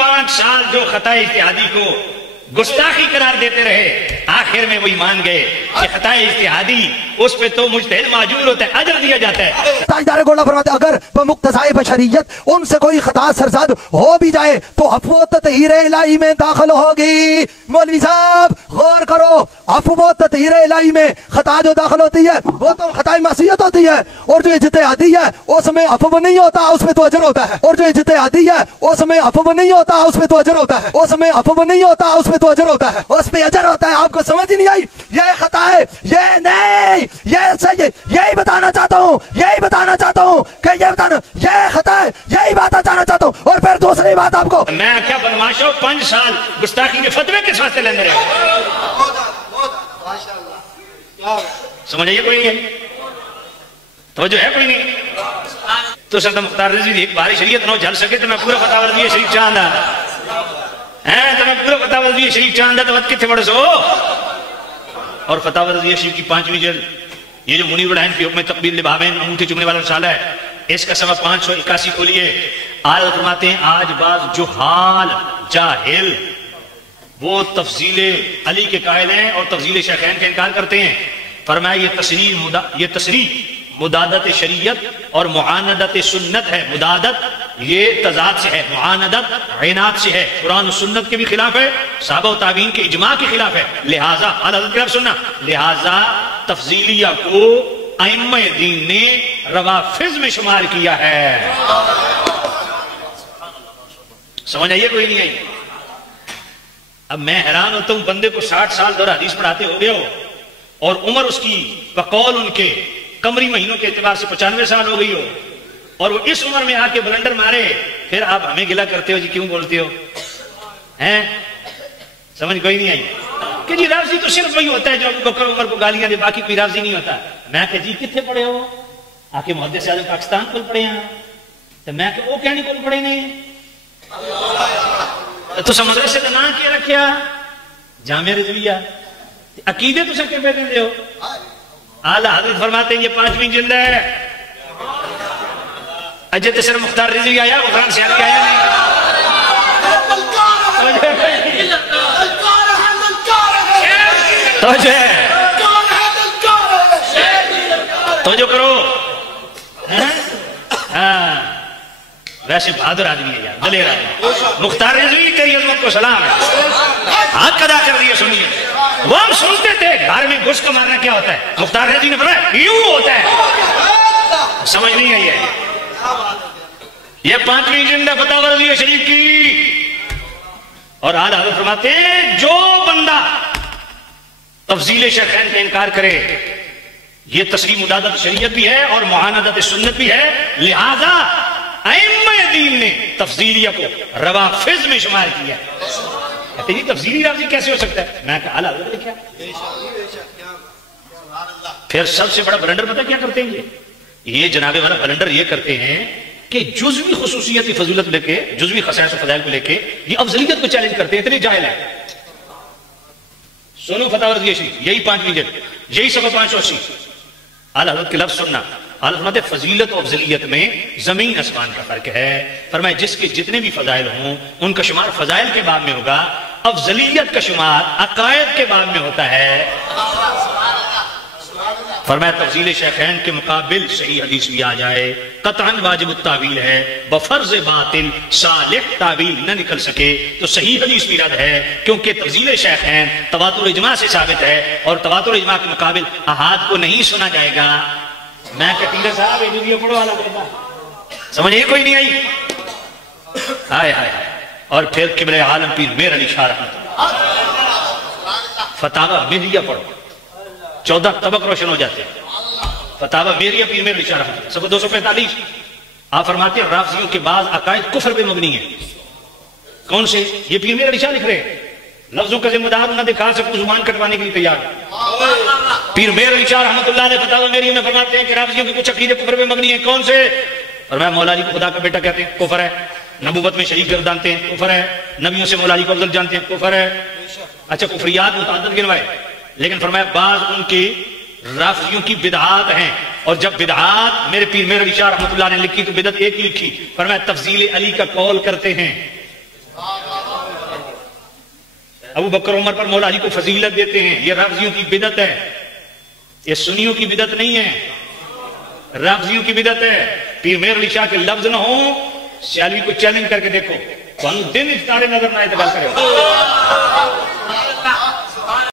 5 साल जो खता इज्तिहादी को गुस्ताखी करार देते रहे, आखिर में वही मान गए कि खता इज्तिहादी उस पे तो मुज्तहिद माजूर होता है, अजर दिया जाता है। ताजदार गोला फरमाते अगर बमुक्तसाए बशरियत उनसे कोई खता सरजद हो भी जाए तो अफ़्व ततहीर इलाही में दाखिल होगी। मौलवी साहब गौर करो, अफ़्व ततहीर इलाही में खता जो दाखिल होती है वो तो खताए मासियत होती है, और जो इज्तिहादी है उसमें अफ़्व नहीं होता, उसमें तो अजर होता है। और जो इज्तिहादी है उसमें अफ़्व नहीं होता, उसमें तो अजर होता है। उसमें अफ़्व नहीं होता, उसमें तो अजर होता है, उस पे अजर होता है। आपको समझ ही नहीं आई? ये खता है, ये नहीं, ये सही, यही बताना चाहता हूँ, यही बताना चाहता हूँ कि ये बताना, ये खता है, यही बात बताना चाहता हूँ। और फिर दूसरी बात आपको, मैं क्या बदमाशो 5 साल गुस्ताखी के फतवे किस वास्ते लेने रहे? समझिए कोई नहीं, तो जो है कोई नहीं। तो सर मुख्तार रज़वी एक बारी शरीयत न झल सके तो मैं पूरा फतवा रज़वी शरीफ चांदा है, तो मैं पूरा फतवा रज़वी शरीफ चांदा तो कितने बड़े सो। और फतवा रज़वी शरीफ की 5वीं जल्द, ये जो मुनीर उल-ऐन फी हुक्म तक़बील लिबाबैन अंगूठे चुमने वाला रसाला है, इसका सफ़ा 581 खोलिए। आल फरमाते हैं आज बाज जो हाल जाहिल वो तफसील अली के कायल हैं और तफसील शेखैन का इनकार करते हैं। फरमाया ये तसरीह मुदादत शरीयत और मुआनदत सुन्नत है। मुदादत ये तजाद से है, मुआनदत इनात से है, कुरान और सुन्नत के भी खिलाफ है, सहाबा और ताबीन के इजमा के खिलाफ है। लिहाजा हज़रत की सुनना, लिहाजा तफसीलिया को अइम्मा दीन ने रवाफिज में शुमार किया है। समझ आइए कोई नहीं आई? अब मैं हैरान होता हूं, बंदे को 60 साल दौर हदीस पढ़ाते हो गए हो और उम्र उसकी बकौल उनके कमरी महीनों के एतबार से 95 साल हो गई हो, और वो इस उम्र में आके बलंडर मारे, फिर आप हमें गिला करते हो जी, क्यों बोलते हो? हैं? समझ कोई नहीं आई कि जी राज़ी तो सिर्फ वही होता है जो अबू बकर उमर को गालियां दे, बाकी कोई राज़ी नहीं होता। मैं कह जी कितने पढ़े हो? आके मुहद्दिस आज़म पाकिस्तान को पढ़े हैं, तो मैं वो कहने को पढ़े नहीं तो समझ से ना क्या रखा जामिया रिज़विया अकीदे तो सके पे दे हो। आला हज़रत फरमाते हैं ये 5वीं जिल्द है। अजय तसर मुख्तार रिज़वी आया, गुफरान से आया नहीं। तो जो करो वैसे बहादुर आदमी है यार, दलेर आदमी। मुख्तार रिज़वी तेरी अज़मत को सलाम है, हाथ अदा कर दिए। सुनिए, वो हम सुनते थे घर में घुस को मारना क्या होता है, मुख्तार रिज़वी ने बताया यूं होता है। समझ नहीं आई है? ये 5वीं जिल्द फतवा रज़वी शरीफ की। और आला हज़रत फरमाते हैं जो बंदा तफसील शेखैन का इनकार करे, ये तस्रीह मुदादत शरीयत भी है और मुआनदत सुन्नत भी है, लिहाजा अइम्मा दीन ने तफसीलिया को रवाफिज में शुमार किया। कहते जी तफसीली राज़ी कैसे हो सकता है? मैं कहा आला क्या? फिर सबसे बड़ा बलंडर पता क्या करते हैं ये जनाबे वाला बलंडर ये करते हैं कि जुज़वी खुसूसियत फजीलत लेके, जुज़वी खसाइस और फज़ाइल को लेके ये अफजलियत को चैलेंज करते हैं, इतने जाहिल है। सुनो फतवा रज़वी शरीफ, यही 5वीं जिल्द, यही सफ़ा 580। आला हज़रत के लफ्ज़ सुनना, आला फरमाते फजीलत और अफजलियत में जमीन आसमान का फर्क है। फरमाए जिसके जितने भी फजाइल हों उनका शुमार फजाइल के बाब में होगा, अफजलियत का शुमार अकायद के बाब में होता है। फरमाया तफसील शेखैन के मुकाबिल सही हदीस भी आ जाए, कतअन वाजिब तावील है, बफर्ज बातिल सालिह तावील न निकल सके तो सही हदीस भी रद्द है, क्योंकि तफसील शेखैन तवातुर इजमा से साबित है और तवातुर इजमा के मुकाबिल अहाद को नहीं सुना जाएगा। मैं कटीरा साहब ये पढ़ो वाला कहता, समझिए कोई नहीं आई? हाय हाय। और फिर किबले आलम पीर मेर अली शाह फतावा मेरिया पढ़ो, 14 तबक रोशन हो जाते हैं। फतावा मेरिया पीर मेर अली शाह सब 245। आप फरमाते हैं राफ़ियों के बाद अकायद कुफ्र पे मबनी है। कौन से? ये पीर मेर अली शाह लिख रहे हैं। लफ्जों का जिम्मेदार उन्हें दिखा सकूं, जुबान कटवाने के लिए तैयार। पीर मेर अली शाह रहमतुल्लाह ने फतावा मेरिया में फरमाते हैं कि राफ़ियों के कुछ अकीदे कुफ्र पे मबनी है। कौन से? और मैं मौला अली को खुदा का बेटा कहते हैं, कुफ्र है। नबूवत में शरीक गर्दानते हैं, कुफ्र है। नबियों से मौला अली को अफजल जानते हैं, कुफ्र है। अच्छा कुफ्रियात मुतअद्दिद गिनवाए, लेकिन फरमाया बाज उनकी राफ़ियों की बिदआत हैं, और जब बिदआत मेरे पीर मेरे अली शाह रहमतुल्लाह ने लिखी तो बिदअत एक ही लिखी। फरमाया तफजील अली का कौल करते हैं। ابو بکر عمر پر مولا علی کو فضیلت دیتے ہیں، یہ رافضیوں کی بدعت ہے، یہ سنیوں کی بدعت نہیں ہے، رافضیوں کی بدعت ہے۔ پیر مہر علی شاہ کے لفظ نہ ہوں، سیالوی کو چیلنج کر کے دیکھو، دن اس تارے نظر نہ اعتبار کرے